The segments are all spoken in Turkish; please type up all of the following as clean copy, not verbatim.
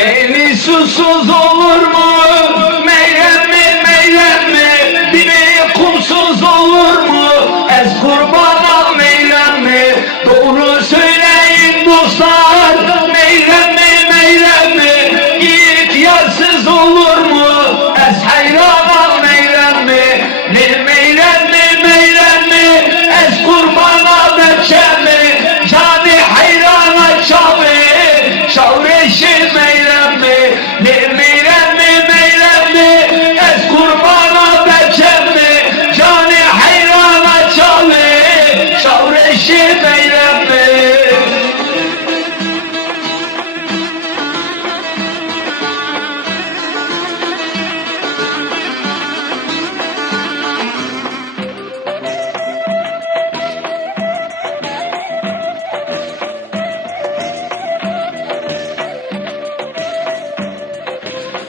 Deniz susuz olur mu? Meyrem mi, meyrem mi? Dibi kumsuz olur mu? Ez kurbana meyrem mi? Doğru söyleyin dostlar. Meyrem mi, meyrem mi? Yiğit yarsız olur mu? Ez hayrana meyrem mi? Ne meyrem mi, meyrem mi? Ez kurbana beçem mi? Cani hayrana çavi. Şavreşi meyrem mi? Ne meyrem mi, meyrem mi? Ez kurbana beçem mi? Cani hayrana çavi. Şavreşi meyrem mi?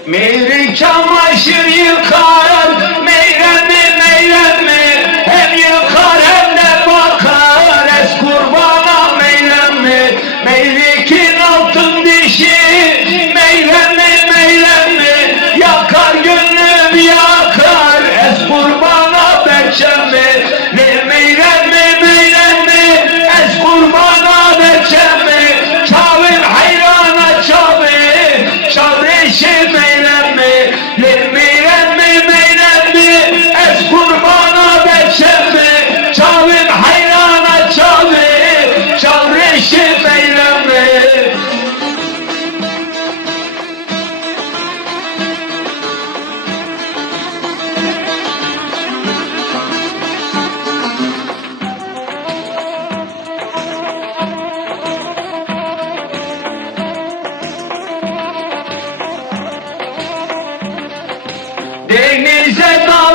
Meyri çamaşır yıkar, meyrem mi, meyrem mi? Hem yıkar hem de bakar, ez kurbana meyrem mi? Meyrikin altın dişi, meyrem mi, meyrem mi? Yakar gönlüm yakar, ez kurbana beçem mi? Ne meyrem mi, meyrem mi? Ez kurbana beçem mi? Çavir hayrana çavir, çavreşi meyrem mi? Ne meyrem mi, meyrem mi? Ez kurbana beçem mi? Çavir hayrana çavir, çavreşi meyrem mi? Denize dal